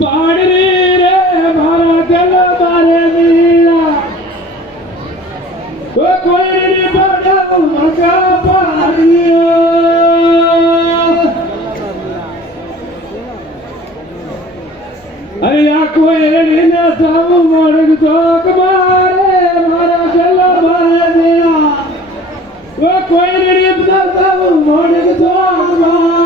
પાડરી રે મારા ગલ મારે મીરા ઓ કોઈ બડાવ મકા પાડ્યો અરે આ કોઈ ને સાવ મોડ જોક મારે મારા ગલ મારે મીરા ઓ કોઈ ને સાવ મોડ જોક મારે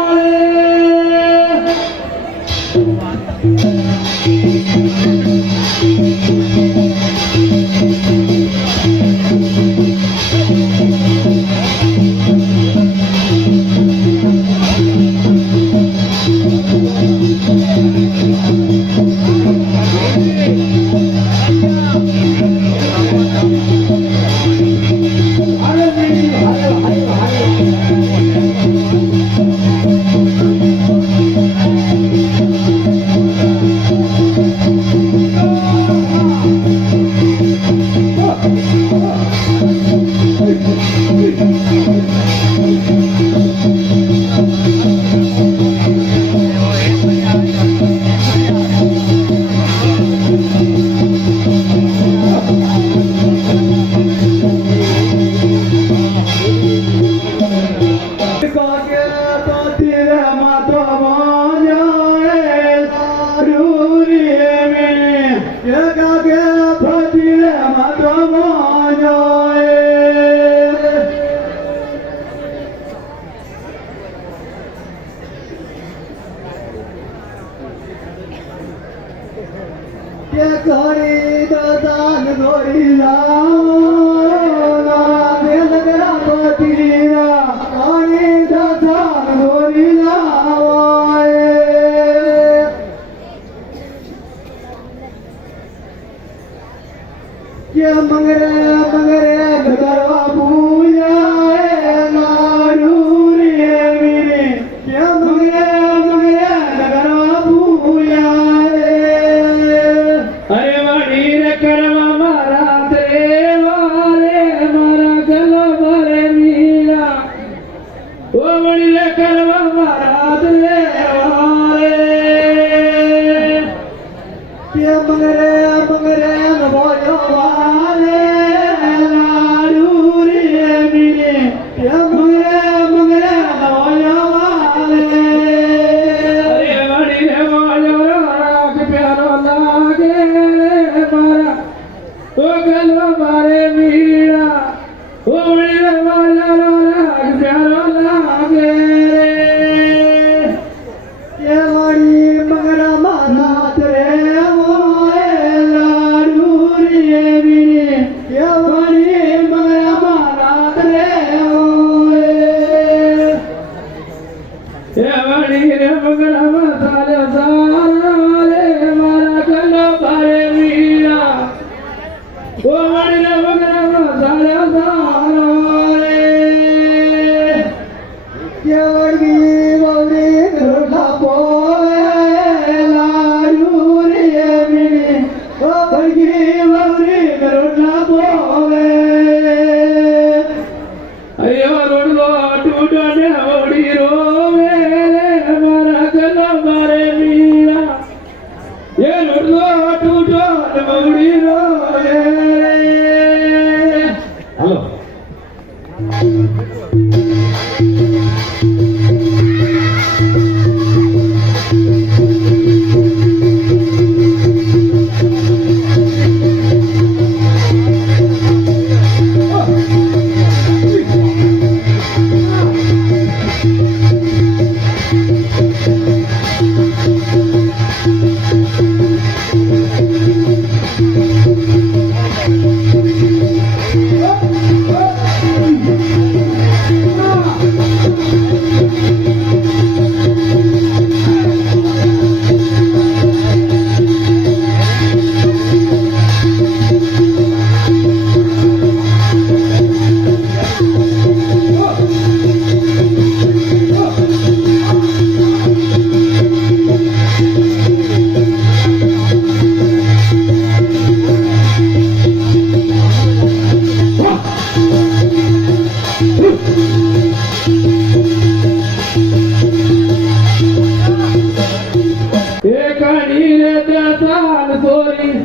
રે દેતા સોરી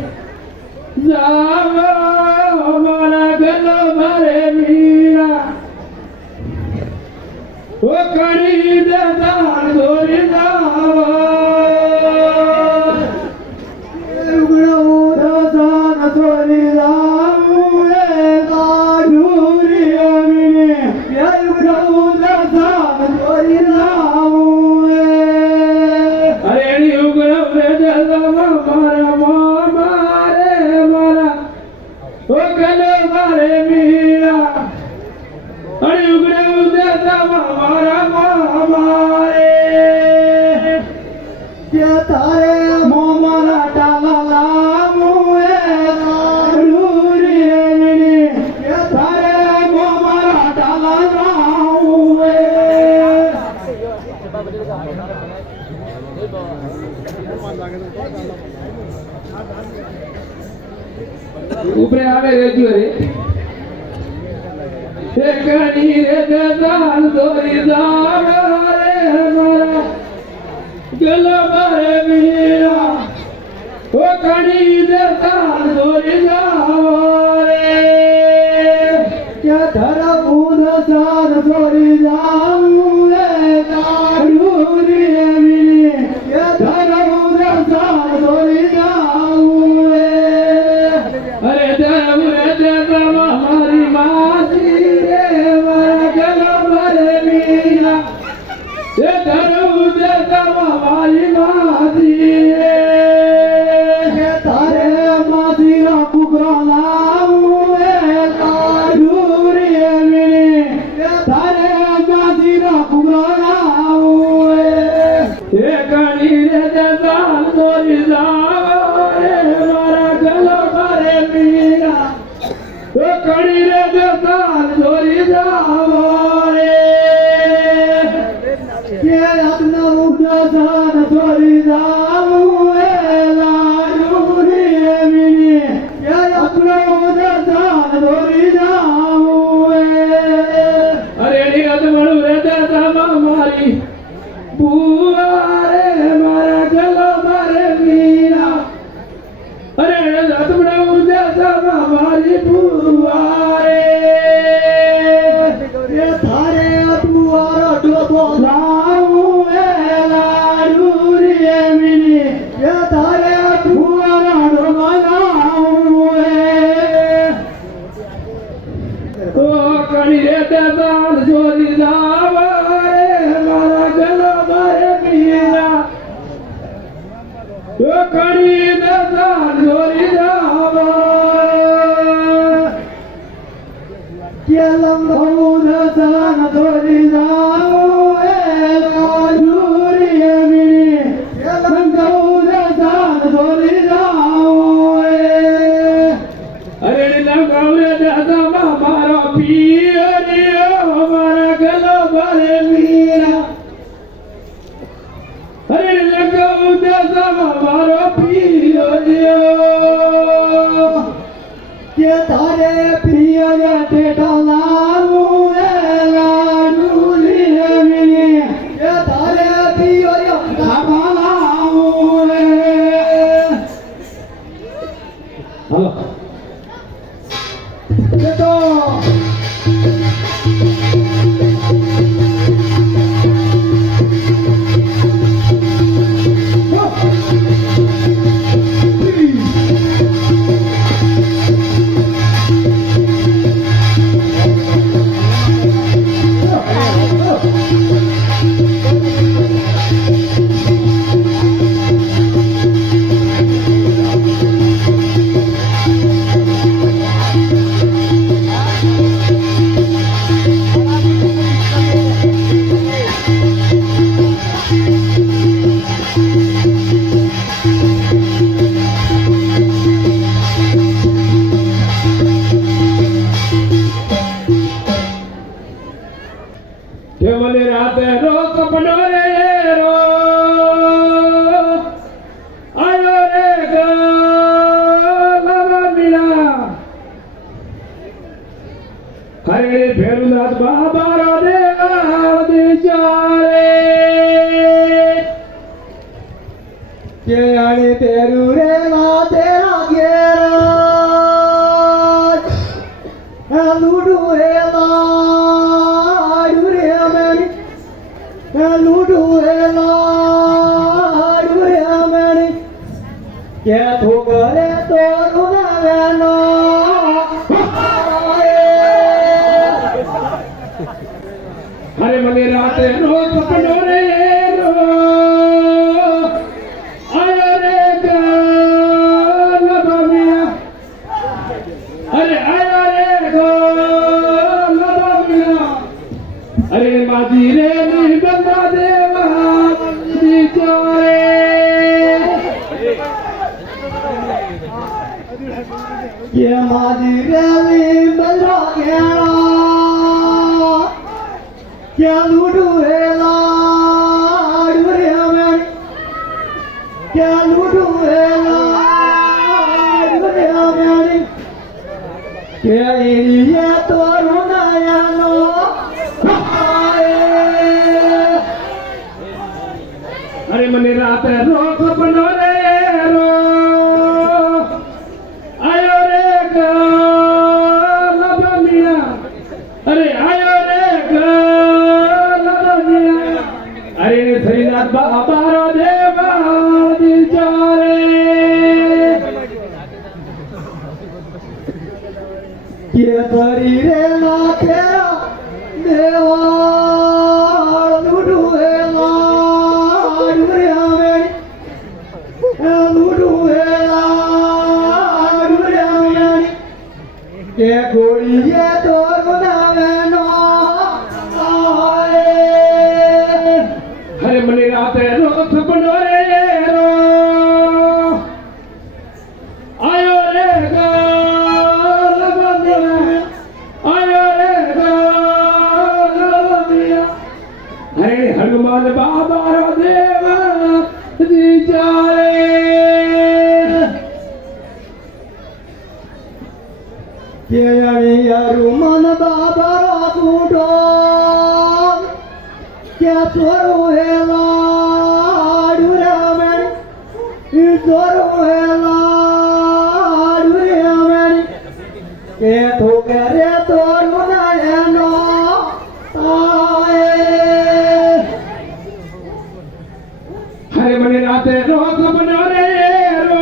જાવા મારા ગલો મારે મીરા ઓ કણી દેતા સોરી જાવા ઉગડો દેતા સોરી જાવું એ કાઢુરી અમીને ઉગડો દેતા સોરી જાવું અરે ઉગડો દેતા મારા મારે મારા ઓ ગલો મારે મીરા અરે ઉગડે દેતા મારા મારે કે તારે મારા ટાલા લામુએ કાઢુરી અમીને કે તારે મારા ટાલા લામુએ ઉપરે આવે રેજો રે એકણી રે દેદાન દોરી જાવા રે મારા ગલો મારે મીરા ઓ કણી દેદાન દોરી જાવા રે કે ધરા બુધ સાર દોરી જાવું રે કાઢુરી અમીને કે ધરા બુધ સાર દોરી જાવું રે અરે દેવ રે દેવ મારી માસી રે મારા ગલો મારે મીરા એ ધરવ દેવ મારી માસી રે કે તારે માસી રા કુકરા લાવું એ કાઢુરી અમીને કે તારે માસી રા કુકરા લાવું એ કણી રે દેવ દોરી જાવા રે મારા ગલો મારે મીરા ઓ કણી રે દેતા દોરી જાવા રે કે આપના ઉદાસન દોરી જાવું એ લાડુરી અમીને કે આપના ઉદાસન દોરી જાવું એ અરે નિરત મળું રે દેતા મારી બુઆ રે મારા ગલો મારે મીરા અરે રતમડા ઉદાસા મારી બુઆ રે એ થારે બુઆરો ડોબો લાવું એ લાડુરી અમીને એ થારે બુઆરો ડોબો લાવું એ ઓ કણી રે દેદાન જોરી જાવા રે મારા ગલો મારે મીરા ઓ કણી દેદાન જોરી જાવા કે લંબો દેદાન જોરી જાવું એ કાઢુરી અમીને કે લંબો દેદાન જોરી જાવું અરે લંબો દેદાન મારો પિયરિયો મારા ગલો મારે મીરા અરે લંબો દેદાન મારો પિયરિયો કે તારે પ્રિય ટેટા લાવું એ લાડુરી અમીને કે તારે પ્રિય ખાવા લાવું એ હાલો કે તો તેરું રે ના તેરા ઘેર લૂડું રે લાડુ રે મેણી લૂડું રે લાડુ રે મેણી કે ઠોકરે તોરું વેનો અરે મને રાતે નો સપનો રે રો આયો રે ગલબમિયા અરે આયો રે ગલબમિયા અરે માજી રે નિર્ગંગા દેવા વિચારે કે માજી રેલી બલરા ઘેરા કે લૂડું રે લાડુ રે મેણી કે લૂડું રે લાડુ રે મેણી કે એણીએ તોરું નયનો અરે મને રાતે નો સપનો રે રો આયો રે ગલબમિયા અરે આયો રે ગલબમિયા અરે શ્રીનાથ બાબા દેવા વિચારે કે ભરી રે નાખે દેવા લૂડું રે લાડુ રે મેણી લૂડું રે લાડુ રે મેણી કે ગોળીએ તોરું વેનો અરે મને રાતે નો સપનો રે રો આયો રે ગલબમિયા આયો રે ગલબમિયા અરે હનુમાન બાબા દેવા વિચારે કે અણિયારું મન બાબરો બુઢો કે ચોરું હે લાડુ રે મેણી ચોરું હે લાડુ રે મેણી કે ઠોકરે તોરું નયનો અરે મને રાતે નો સપનો રે રો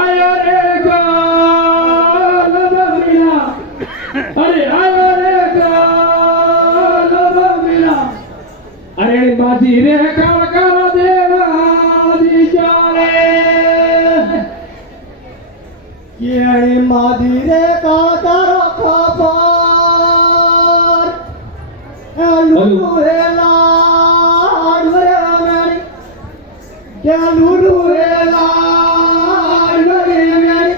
આયો રે ગલબમિયા અરે આયો રે ગલબમિયા અરે માજી રે કાળકારો દેવા વિચારે કેણી માધી રે કાળકારો ખબર લૂડું હે લાડુ રે મેણી કે લૂડું હે લાડુ રે મેણી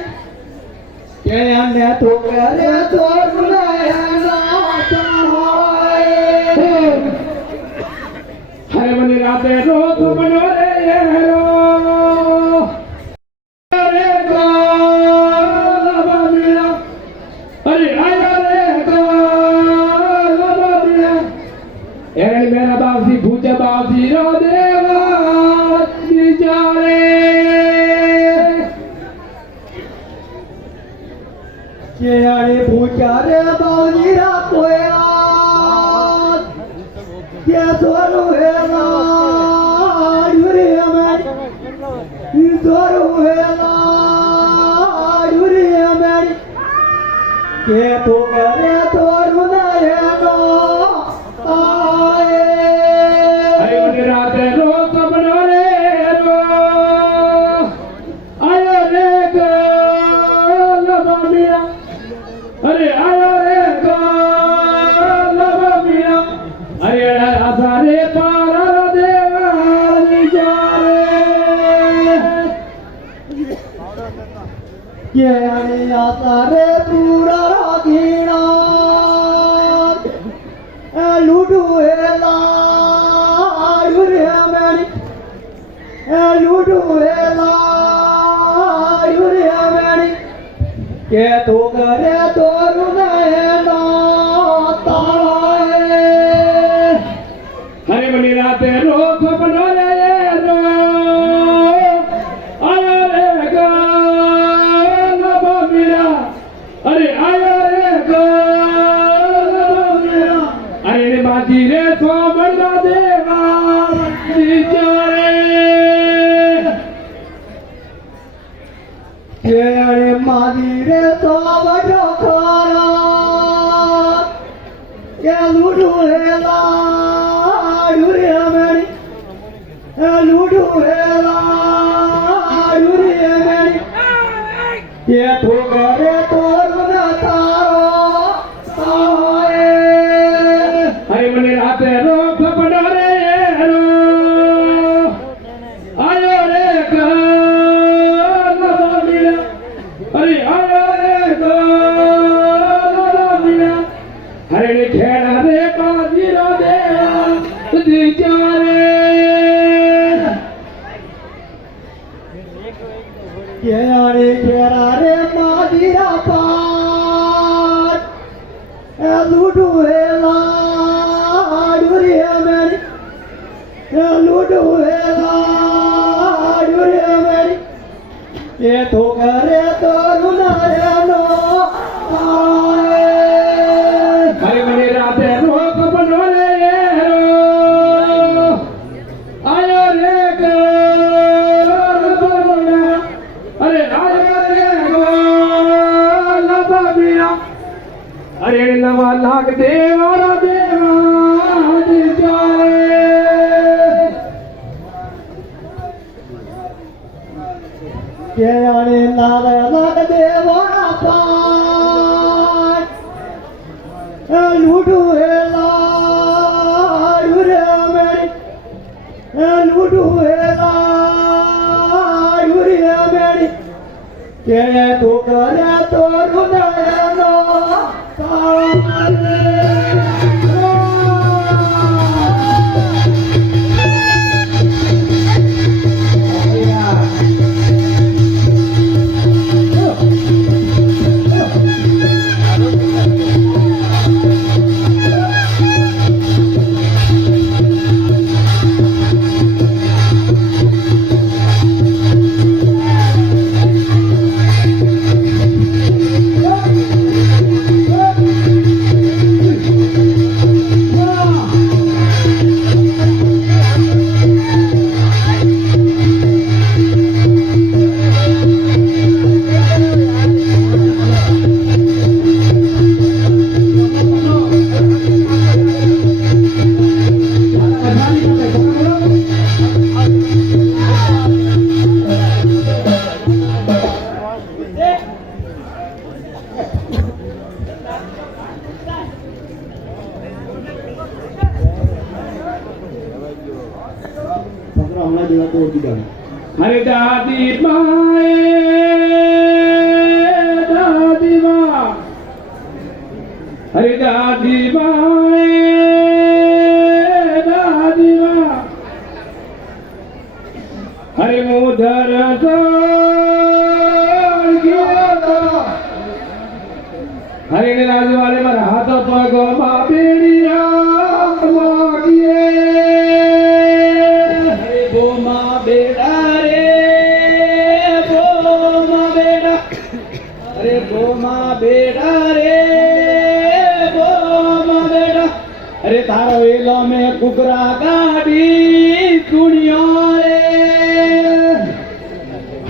કે અને ઠોકરે તોરું નયનો અરે મને રાતે નો સપનો રે રો અરે ગલબમિયા અરે આયો રે ગલબમિયા એણે મેરા બાપજી ભૂજા બાપજી રો દેવા વિચારે કે અરે ભૂચા રે બાવજી રાખોયા કે તોરું હે લાડુ રે મેણી તોરું હે લાડુ રે મેણી કે ઠોકરે તોરું નયનો અરે મને રાતે નો સપનો રે રો આયો રે ગલબમિયા અરે આયો રે ગલબમિયા અરે આધારે પારા દેવા વિચારે કે અણિયા તારે પૂરા ઘીણા લૂડું હે લાડુ રે મેણી લૂડું હે લાડુ રે મેણી કે ઠોકરે તોરું નયનો અરે મને રાતે નો સપનો રે રો કેળે મારી રે તો વડો ખરા કે લૂડું હેલા ડુરે અમેરી લૂડું હેલા ડુરે અમેરી કે ઠોકરે તોરું તારો સાએ અરે મને રાતે રોગ પડો રે રો આયો રે અરે આયો રે અરે ને ખેડા રે કાજીરો દેવા દિચારે કેળે કેળા રે માદીરા પાર એ લૂડું હેલા ડુરે અમેરી લૂડું હેલા ડુરે અમેરી એ ઠોકરે તોરું નાયનો અરે મને રાતે રોગ પડો રે રો આયો રે અરે આયો રે લબાબીરા અરે નવા લાગ દેવારા દેવા દિચારે કેળે લાલ લાગ દેવા પાર લૂડું હેલા ડુરે અમેરી લૂડું હેલા ડુરે અમેરી કે ઠોકરે તોરું નયનો હમણાં જેવા તો ઓછી અરે દાદી માએ દાદી મા અરે દાદી માએ દાદી મા અરે મુધર અરે ને રાજવાડે મારા હાથ પગમાં બેડિયા લાગીએ બોમા બેડા રે બોમા બેડા અરે બોમા બેડા રે બોમા બેડા અરે તારો એલો મેં કુકરા ગાડી સુણ્યો રે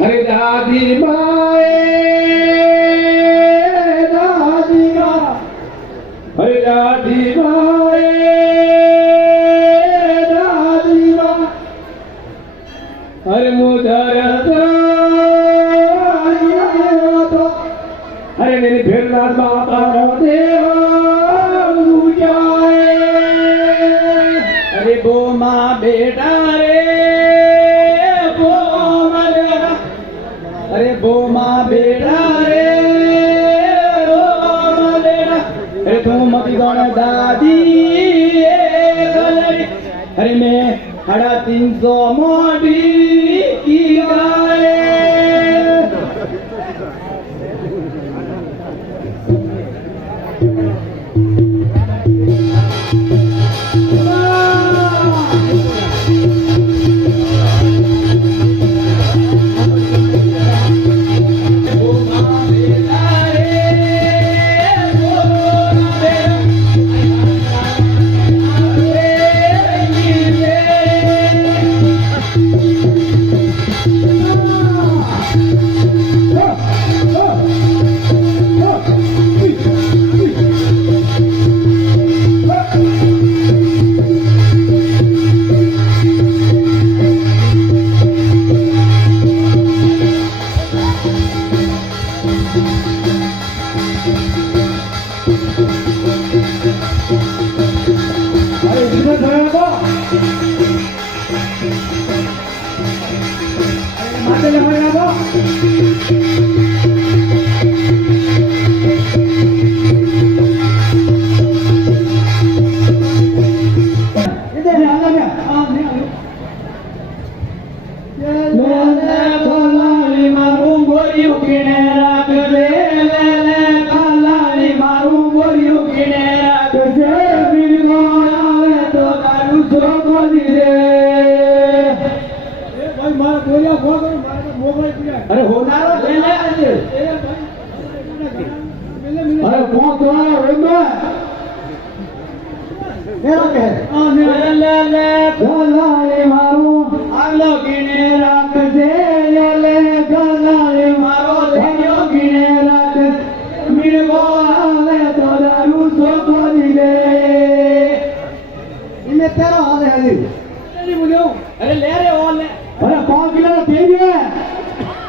અરે દાદી માએ દાદી મા અરે દાદી માએ દાદી મા અરે મુધર અરે મેરી ભેરલા માતા દેવા અરે બોમા બેડા રે બોમા બેડા અરે બોમા બેડા રે બોમા બેડા અરે તું મતી ગણ દાદી એ ગલડી અરે મેં 350 મોડી કી ગાય કલાલી મારું ગોરિયું કીને રાખજે લે લે કલાલી મારું ગોરિયું કીને રાખજે મિલકો આવે તો તારું છોકો દીધે ભાઈ મારા બોલ્યા ભોગો મારા મોબાઈલ પીડા અરે હોનારો લે લે આજે એ ભાઈ અરે કોણ તમારો રોંદો મેરો કે લે લે લે કલાલી મારું આલો કીને રાખજે લે લે કલાલી મારો લેયો કીને રાખજે મિલકો આવે તો તારું છોકો દીધે ઇને તેરો હાલે હાલી નહીં બોલ્યો અરે લે રે ઓ લે અરે 5 કિલો થઈ ગયા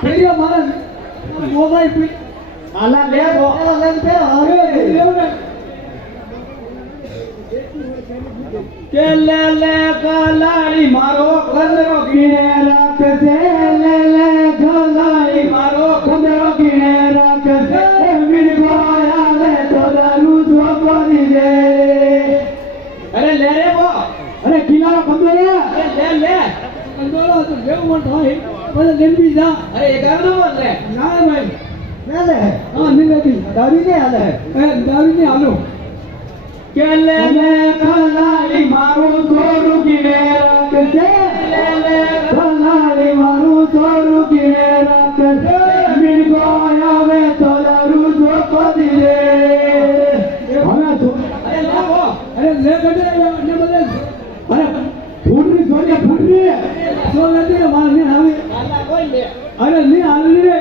ફેરિયો મારા મોબાઈલ પી આલા લે તો એલા લઈને તેરો હવે લેવ ને કે લે લે કલાળી મારો કંદરો કીને રાખજે લે લે કલાળી મારો કંદરો કીને રાખજે મિલકો આવે તો દારૂ છોકો દીધે અરે લે રે બો અરે કિલાનો કંદરો લે લે અંદોળો તો લેવ મન હોય મને લેવી જા અરે એક આગળ બોલ લે ના ભાઈ લે લે હા નહીં લેતી દાવી ને હાલે એ દાવી ને હાલો કે લે લે કલાળી મારું છોરું કીને રાખજે લે લે કલાળી મારું છોરું કીને રાખજે મિલકો આવે તો દારૂ છોકો દીધે હવે અરે લાવો અરે લે કદે ને બદલે અરે ફૂટરી છોડે ફૂટરી સો નથી માર ને આવે આલા કોઈ લે અરે નહીં હાલ રે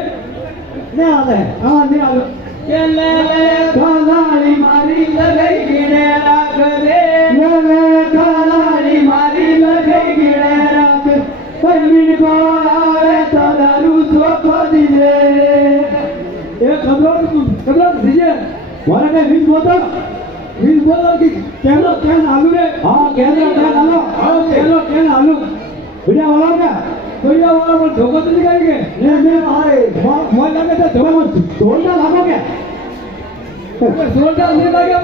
ને આવે હા નહીં હાલો કે લે લે કલાળી મારી લગઈ કીને રાખજે લે લે કલાળી મારી લગઈ કીને રાખજે મિલકો આવે તો દારૂ છોકો દીધે એ ખબર દીજે મારે કઈ વીજ બોતો વીજ બોલો કે કેનો કેન હાલુ રે હા કેનો કેન હાલો હા કેનો કેન હાલુ વિડિયા વાળો કે કોઈયા વાળા પણ ધોકો તો નહીં કરી કે ને મારે મોય લાગે તો ધોકો ધોળના લાગો કે સોલટા નહીં લાગે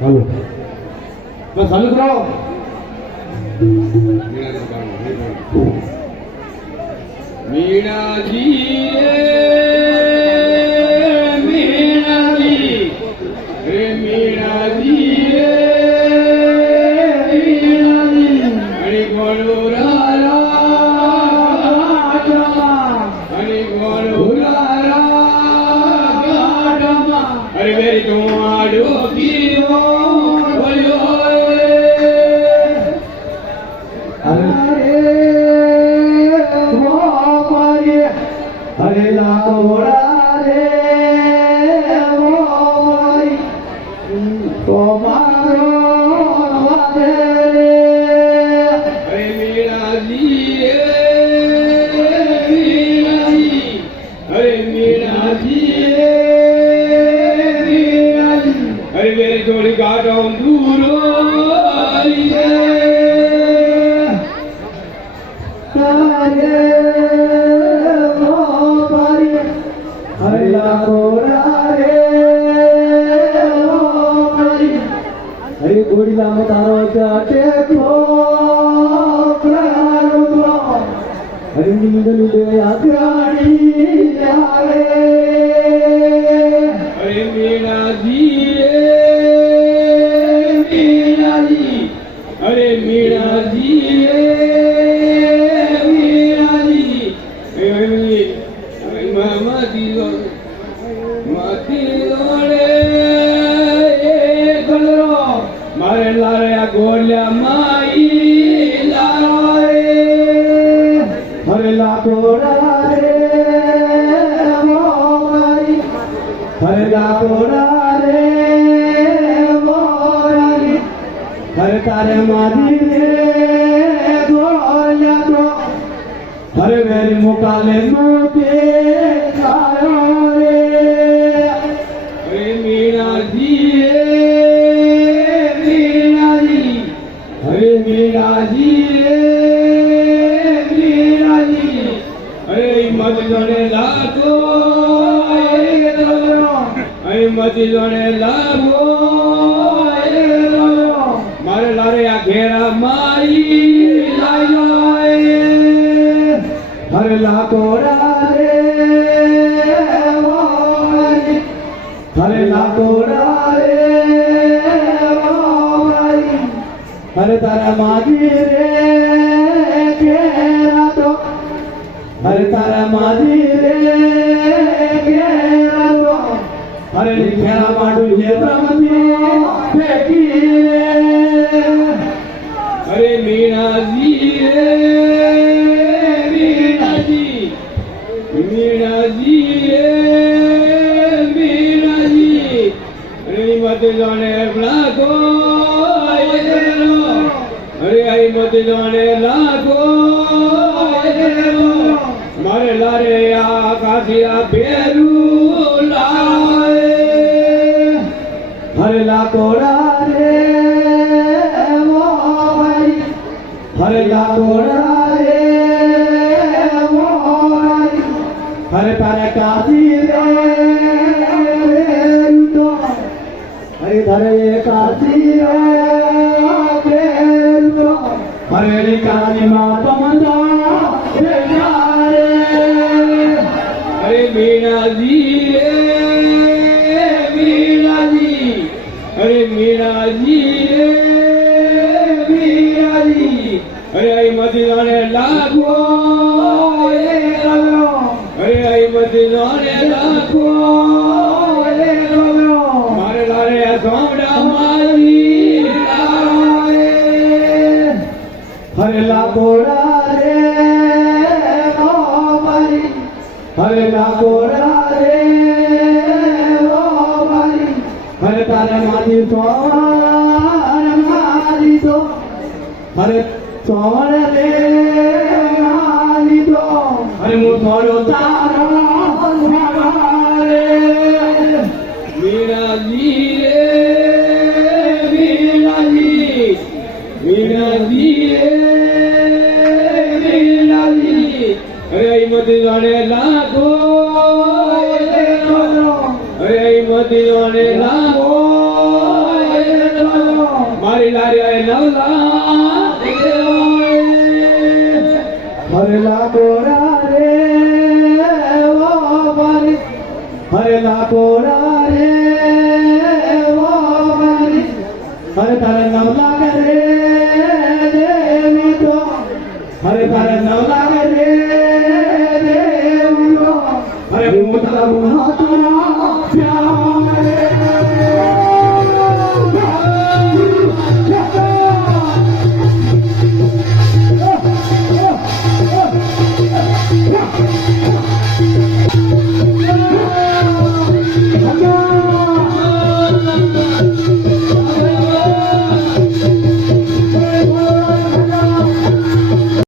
હાલો બસ ચાલુ કરો મીણાજી મીણાજી રે મીણાજી મીણાજી હરી ગોળો હરી ગોળો હરે વેરી તમારો પીવો બોલ્યો હરે લાકોડા રે તમારો વાદે હરે મીણાજી મીણાજી હરે મીણાજી હરે વેરી જોડી ગાડો દૂરો હરે લાકોડા રે હરે ગોડીલામાં તારો ચાટે હરે નિંદલ લે આગ્રાણી આવે હરે મીણાજી મીણાજી હરે મીણાજી મીણાજી મારે લારે ગોલ્યા માઈ લારે હરે લાકોડા રે હરે લાકોડા રે હરે તારે માધી રે ગોલ્યા તો હરે વેરી મુકાલે મોકે રે હરે મીણાજી મીણાજી હરે મીણાજી મીણાજી હરે મત જોડે લાગો હરે મત જોડે લાગો મારે લારે આ ઘેરા મારી લાયો હરે લાકોડા રે હરે લાકોડા રે હરે તારા માજી રે ઘેરા તો હરે તારા માજી રે ઘેરા તો હરે ઘેરા માટું જે પ્રમતી ફેંકી રે હરે મીણાજી મીણાજી મીણાજી મીણાજી હરે મત જાણે લાગો હરે આઈ મત જાણે લાગો મારે લારે આ કાશિયા ભેરું લાવે હરે લાકોડા રે હરે લાકોડા રે હરે તારે કાશી રે હરે ધરે કાશી રે હરે કાશી માં તમંદા રે હરે મીણાજી મીણાજી હરે મીણાજી મીણાજી હરે આઈ મતી જાણે લાગો હરે આઈ મતી જાણે લાગો મારે લારે આ સોમડા મારી હરે લાકોડા રે હરે લાકોડા રે હરે તારે મારી સોર મારી તો હરે સોર રે મારી તો હરે હું સોરો તારો રે મીણાજી મીણાજી મીણાજી મીણાજી હરે આઈ મતી જાણે લાગો દીવાને લાવો મારી લારી નવલા હરેલા બોરા રે વારી હરેલા બોરા રે વારી હરે તારે નવલા કરે દેવી તો હરે તારે નવલા કરે દેવી તો હરે હું તારું હાથમાં પ્યાર